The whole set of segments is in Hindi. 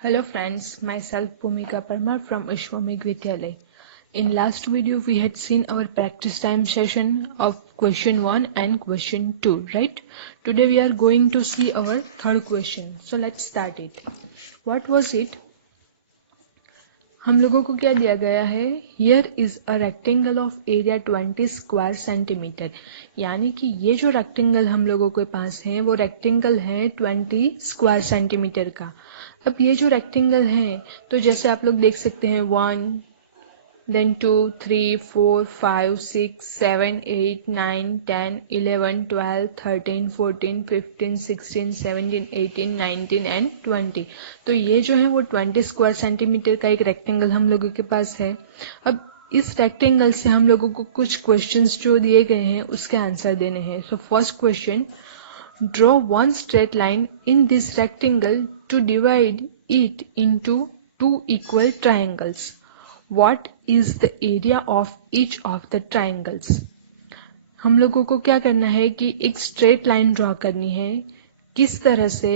Hello friends, myself Bhumika Parmar from Ishwamik Vidyalay. In last video we had seen our practice time session of question 1 and question 2, right? Today we are going to see our third question. So let's start it. What was it? हम लोगों को क्या दिया गया है? Here is a rectangle of area 20 square centimeter. यानी कि ये जो रेक्टेंगल हम लोगों के पास है वो रेक्टेंगल है 20 स्क्वायर सेंटीमीटर का. अब ये जो रेक्टेंगल है तो जैसे आप लोग देख सकते हैं 1 then 2 3 4 5 6 7 8 9 10 11 12 13 14 15 16 17 18 19 एंड 20. तो ये जो है वो 20 स्क्वायर सेंटीमीटर का एक रेक्टेंगल हम लोगों के पास है. अब इस रेक्टेंगल से हम लोगों को कुछ क्वेश्चंस जो दिए गए हैं उसके आंसर देने हैं. So first question, draw one straight line in this rectangle to divide it into two equal triangles. What is the area of each of the triangles? हम लोगों को क्या करना है कि एक स्ट्रेट लाइन ड्रॉ करनी है. किस तरह से?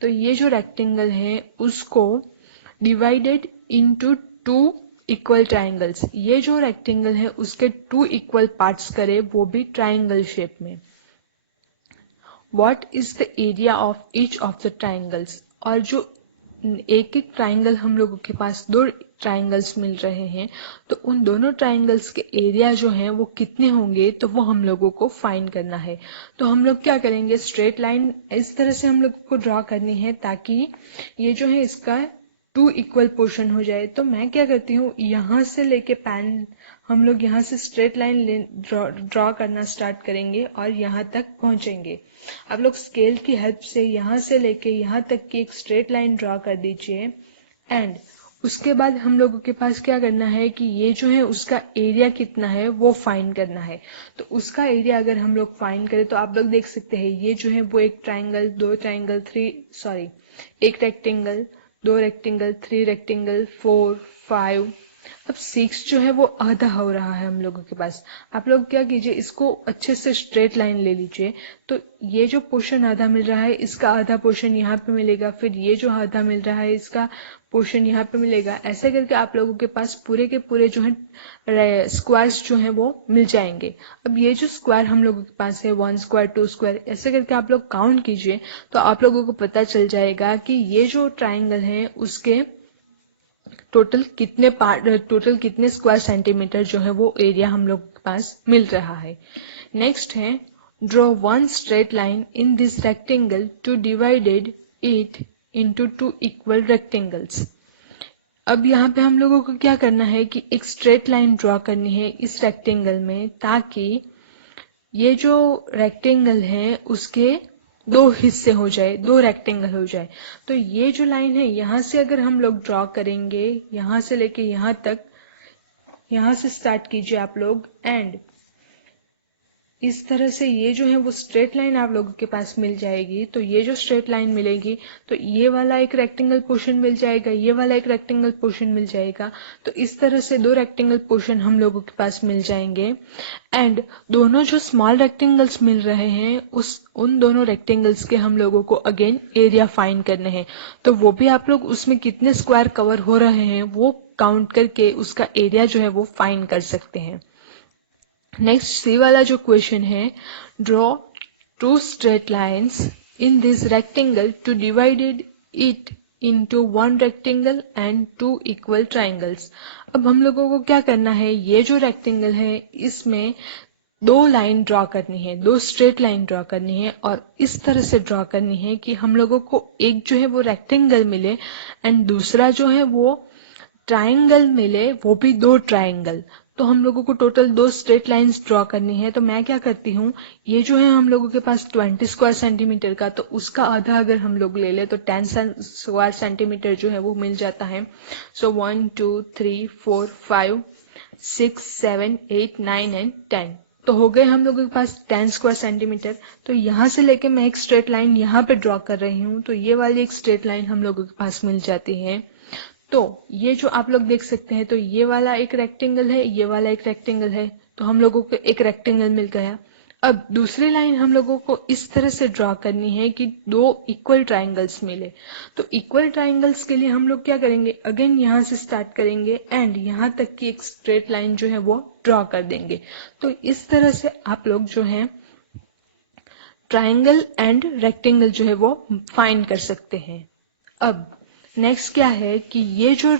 तो ये जो रेक्टेंगल है उसको divided into two equal triangles. ये जो रेक्टेंगल है उसके टू इक्वल पार्ट्स करे, वो भी ट्राइंगल शेप में. What is the area of each of the triangles? और जो एक एक ट्राइंगल हम लोगों के पास दो ट्राइंगल्स मिल रहे हैं तो उन दोनों ट्राइंगल्स के एरिया जो हैं वो कितने होंगे तो वो हम लोगों को फाइंड करना है. तो हम लोग क्या करेंगे, स्ट्रेट लाइन इस तरह से हम लोगों को ड्रॉ करनी है ताकि ये जो है इसका टू इक्वल पोर्शन हो जाए. तो मैं क्या करती हूँ, यहाँ से लेके पेन हम लोग यहाँ से स्ट्रेट लाइन ड्रॉ करना स्टार्ट करेंगे और यहाँ तक पहुंचेंगे. आप लोग स्केल की हेल्प से यहाँ से लेके यहाँ तक की एक स्ट्रेट लाइन ड्रॉ कर दीजिए. एंड उसके बाद हम लोगों के पास क्या करना है कि ये जो है उसका एरिया कितना है वो फाइंड करना है. तो उसका एरिया अगर हम लोग फाइंड करें तो आप लोग देख सकते हैं ये जो है वो एक ट्राइंगल, दो ट्राइंगल, एक रेक्टेंगल, दो रेक्टेंगल, 3 रेक्टेंगल, 4 5. अब 6 जो है वो आधा हो रहा है हम लोगों के पास. आप लोग क्या कीजिए, इसको अच्छे से स्ट्रेट लाइन ले लीजिए. तो ये जो पोर्शन आधा मिल रहा है इसका आधा पोर्शन यहाँ पे मिलेगा, फिर ये जो आधा मिल रहा है इसका पोर्शन यहाँ पे मिलेगा. ऐसे करके आप लोगों के पास पूरे के पूरे जो है स्क्वायर्स जो है वो मिल जाएंगे. अब ये जो स्क्वायर हम लोगों के पास है 1 स्क्वायर 2 स्क्वायर ऐसे करके आप लोग काउंट कीजिए तो आप लोगों को पता चल जाएगा कि ये जो ट्राइंगल है उसके टोटल कितने स्क्वायर सेंटीमीटर जो है वो एरिया हम लोग के पास मिल रहा है. नेक्स्ट है, draw one straight line in this rectangle to divided it into two equal rectangles. अब यहाँ पे हम लोगों को क्या करना है कि एक स्ट्रेट लाइन ड्रॉ करनी है इस रेक्टेंगल में ताकि ये जो रेक्टेंगल है उसके दो हिस्से हो जाए, दो रेक्टेंगल हो जाए. तो ये जो लाइन है यहाँ से अगर हम लोग ड्रॉ करेंगे, यहाँ से लेके यहाँ तक, यहाँ से स्टार्ट कीजिए आप लोग. एंड इस तरह से ये जो है वो स्ट्रेट लाइन आप लोगों के पास मिल जाएगी. तो ये जो स्ट्रेट लाइन मिलेगी तो ये वाला एक रेक्टेंगल पोर्शन मिल जाएगा, ये वाला एक रेक्टेंगल पोर्शन मिल जाएगा. तो इस तरह से दो रेक्टेंगल पोर्शन हम लोगों के पास मिल जाएंगे. एंड दोनों जो स्मॉल रेक्टेंगल्स मिल रहे हैं उन दोनों रेक्टेंगल्स के हम लोगों को अगेन एरिया फाइंड करने हैं. तो वो भी आप लोग उसमें कितने स्क्वायर कवर हो रहे हैं वो काउंट करके उसका एरिया जो है वो फाइंड कर सकते हैं. नेक्स्ट सी वाला जो क्वेश्चन है, draw two straight lines in this rectangle to divided it into one rectangle and two equal triangles. अब हम लोगों को क्या करना है, ये जो रेक्टेंगल है इसमें दो लाइन ड्रॉ करनी है, दो स्ट्रेट लाइन ड्रॉ करनी है और इस तरह से ड्रॉ करनी है कि हम लोगों को एक जो है वो रेक्टेंगल मिले एंड दूसरा जो है वो ट्राइंगल मिले, वो भी दो ट्राइंगल. तो हम लोगों को टोटल दो स्ट्रेट लाइंस ड्रॉ करनी है. तो मैं क्या करती हूँ, ये जो है हम लोगों के पास 20 स्क्वायर सेंटीमीटर का, तो उसका आधा अगर हम लोग ले ले तो 10 स्क्वायर सेंटीमीटर जो है वो मिल जाता है. सो 1 2 3 4 5 6 7 8 9 एंड 10. तो हो गए हम लोगों के पास 10 स्क्वायर सेंटीमीटर. तो यहाँ से लेके मैं एक स्ट्रेट लाइन यहाँ पे ड्रॉ कर रही हूँ. तो ये वाली एक स्ट्रेट लाइन हम लोगों के पास मिल जाती है. तो ये जो आप लोग देख सकते हैं, तो ये वाला एक रेक्टेंगल है, ये वाला एक रेक्टेंगल है. तो हम लोगों को एक रेक्टेंगल मिल गया. अब दूसरी लाइन हम लोगों को इस तरह से ड्रॉ करनी है कि दो इक्वल ट्राइंगल्स मिले। तो इक्वल ट्राइंगल्स के लिए हम लोग क्या करेंगे, अगेन यहाँ से स्टार्ट करेंगे एंड यहाँ तक की एक स्ट्रेट लाइन जो है वो ड्रॉ कर देंगे। तो इस तरह से आप लोग जो है ट्राइंगल एंड रेक्टेंगल जो है वो फाइंड कर सकते हैं। अब नेक्स्ट क्या है कि ये जो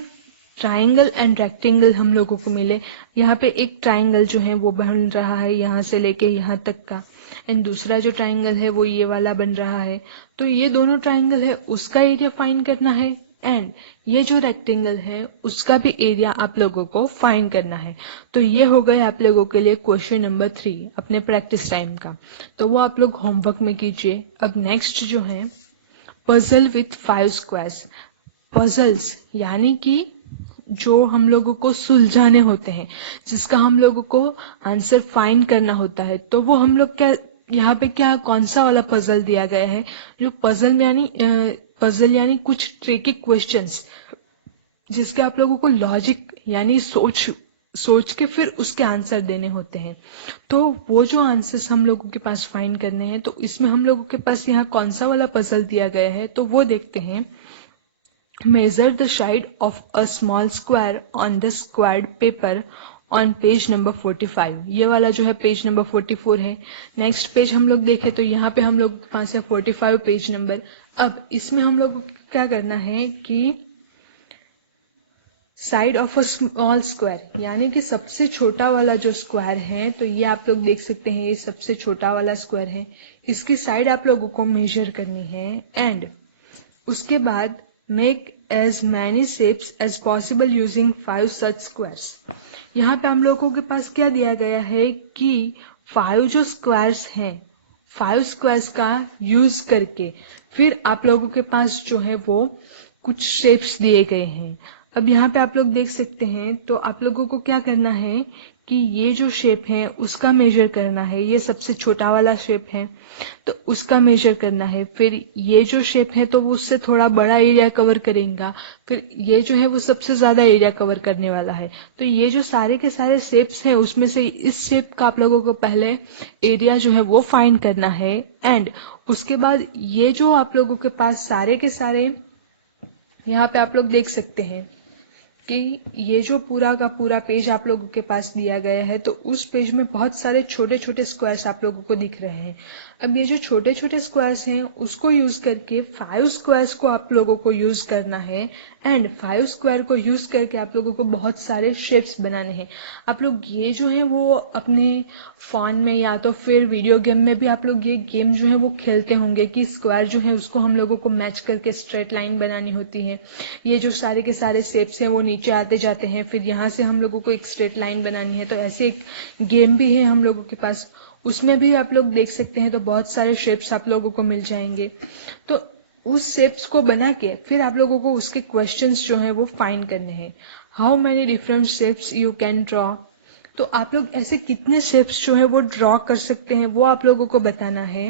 ट्राइंगल एंड रेक्टेंगल हम लोगों को मिले, यहाँ पे एक ट्राइंगल जो है वो बन रहा है यहाँ से लेके यहाँ तक का, एंड दूसरा जो ट्राइंगल है वो ये वाला बन रहा है। तो ये दोनों ट्राइंगल है उसका एरिया फाइंड करना है एंड ये जो रेक्टेंगल है उसका भी एरिया आप लोगों को फाइंड करना है। तो ये हो गए आप लोगों के लिए क्वेश्चन नंबर 3 अपने प्रैक्टिस टाइम का। तो वो आप लोग होमवर्क में कीजिए। अब नेक्स्ट जो है पजल विथ 5 स्क्वायर्स। पजल्स यानी कि जो हम लोगों को सुलझाने होते हैं, जिसका हम लोगों को आंसर फाइंड करना होता है। तो वो हम लोग क्या यहाँ पे क्या कौन सा वाला पजल दिया गया है, जो पजल यानी कुछ ट्रिकी क्वेश्चंस जिसके आप लोगों को लॉजिक यानी सोच के फिर उसके आंसर देने होते हैं। तो वो जो आंसर्स हम लोगों के पास फाइंड करने हैं, तो इसमें हम लोगों के पास यहाँ कौन सा वाला पजल दिया गया है, तो वो देखते हैं। Measure the side of a small square on the squared paper on page number 45। ये वाला जो है पेज नंबर 44 है। नेक्स्ट पेज हम लोग देखें तो यहाँ पे हम लोग के पास है 45 पेज नंबर। अब इसमें हम लोग को क्या करना है कि side of a small square यानी कि सबसे छोटा वाला जो स्क्वायर है, तो ये आप लोग देख सकते हैं ये सबसे छोटा वाला स्क्वायर है। इसकी साइड आप लोगों को मेजर करनी है एंड उसके बाद make as many shapes as possible using 5 such squares। यहाँ पे हम लोगों के पास क्या दिया गया है कि 5 जो स्क्वायर्स हैं, 5 स्क्वायर्स का यूज करके फिर आप लोगों के पास जो है वो कुछ शेप्स दिए गए हैं। अब यहाँ पे आप लोग देख सकते हैं, तो आप लोगों को क्या करना है कि ये जो शेप है उसका मेजर करना है। ये सबसे छोटा वाला शेप है तो उसका मेजर करना है। फिर ये जो शेप है तो वो उससे थोड़ा बड़ा एरिया कवर करेगा। फिर ये जो है वो सबसे ज्यादा एरिया कवर करने वाला है। तो ये जो सारे के सारे शेप्स हैं उसमें से इस शेप का आप लोगों को पहले एरिया जो है वो फाइंड करना है एंड उसके बाद ये जो आप लोगों के पास सारे के सारे यहाँ पे आप लोग देख सकते हैं कि ये जो पूरा का पूरा पेज आप लोगों के पास दिया गया है, तो उस पेज में बहुत सारे छोटे छोटे स्क्वायर्स आप लोगों को दिख रहे हैं। अब ये जो छोटे छोटे स्क्वायर्स हैं उसको यूज करके 5 स्क्वायर्स को आप लोगों को यूज करना है एंड 5 स्क्वायर को यूज करके आप लोगों को बहुत सारे शेप्स बनाने हैं। आप लोग ये जो है वो अपने फोन में या तो फिर वीडियो गेम में भी आप लोग ये गेम जो है वो खेलते होंगे कि स्क्वायर जो है उसको हम लोगों को मैच करके स्ट्रेट लाइन बनानी होती है। ये जो सारे के सारे शेप्स हैं वो नीचे आते जाते हैं, फिर यहाँ से हम लोगों को एक स्ट्रेट लाइन बनानी है। तो ऐसे एक गेम भी है हम लोगों के पास, उसमें भी आप लोग देख सकते हैं। तो बहुत सारे शेप्स आप लोगों को मिल जाएंगे। तो उस शेप्स को बना के फिर आप लोगों को उसके क्वेश्चंस जो है वो फाइंड करने हैं। How many different shapes you can draw. तो आप लोग ऐसे कितने शेप्स जो है वो ड्रॉ कर सकते हैं वो आप लोगों को बताना है।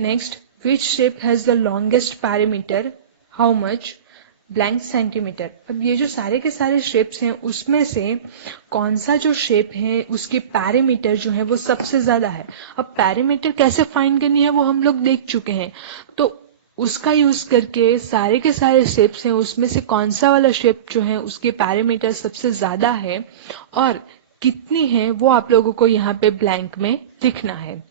Next, which shape has the longest parameter, how much, blank centimetre. अब ये जो सारे के सारे शेप्स हैं उसमें से कौन सा जो शेप है उसकी पैरामीटर जो है वो सबसे ज्यादा है। अब पैरामीटर कैसे फाइंड करनी है वो हम लोग देख चुके हैं। तो उसका यूज करके सारे के सारे शेप्स हैं उसमें से कौन सा वाला शेप जो है उसके पैरामीटर सबसे ज्यादा है और कितनी है वो आप लोगों को यहाँ पे ब्लैंक में लिखना है।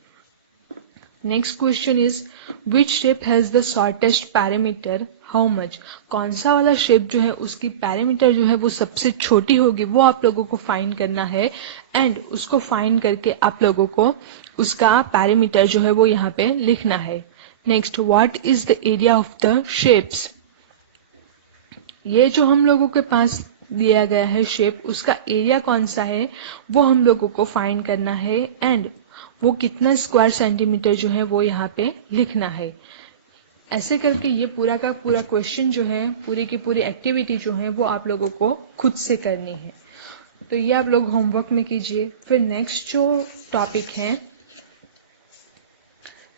Next question is which shape has the shortest parameter, how much. कौन सा वाला शेप जो है उसकी पैरामीटर जो है वो सबसे छोटी होगी वो आप लोगों को फाइंड करना है एंड उसको फाइंड करके आप लोगों को उसका पैरामीटर जो है वो यहाँ पे लिखना है। Next, what is the area of the shapes. ये जो हम लोगों के पास दिया गया है शेप, उसका एरिया कौन सा है वो हम लोगों को फाइंड करना है एंड वो कितना स्क्वायर सेंटीमीटर जो है वो यहाँ पे लिखना है। ऐसे करके ये पूरा का पूरा क्वेश्चन जो है, पूरी की पूरी एक्टिविटी जो है वो आप लोगों को खुद से करनी है। तो ये आप लोग होमवर्क में कीजिए। फिर नेक्स्ट जो टॉपिक है,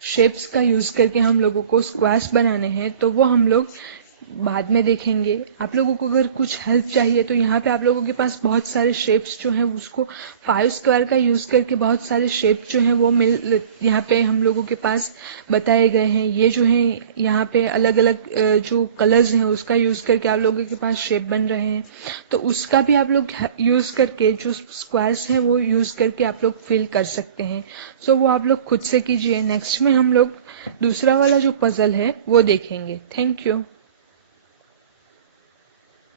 शेप्स का यूज करके हम लोगों को स्क्वायर्स बनाने हैं, तो वो हम लोग बाद में देखेंगे। आप लोगों को अगर कुछ हेल्प चाहिए तो यहाँ पे आप लोगों के पास बहुत सारे शेप्स जो हैं उसको 5 स्क्वायर का यूज करके बहुत सारे शेप जो हैं वो यहाँ पे हम लोगों के पास बताए गए हैं। ये जो है यहाँ पे अलग अलग जो कलर्स हैं उसका यूज करके आप लोगों के पास शेप बन रहे हैं, तो उसका भी आप लोग यूज करके जो स्क्वायर्स हैं वो यूज करके आप लोग फिल कर सकते हैं। सो वो आप लोग खुद से कीजिए। नेक्स्ट में हम लोग दूसरा वाला जो पजल है वो देखेंगे। Thank you.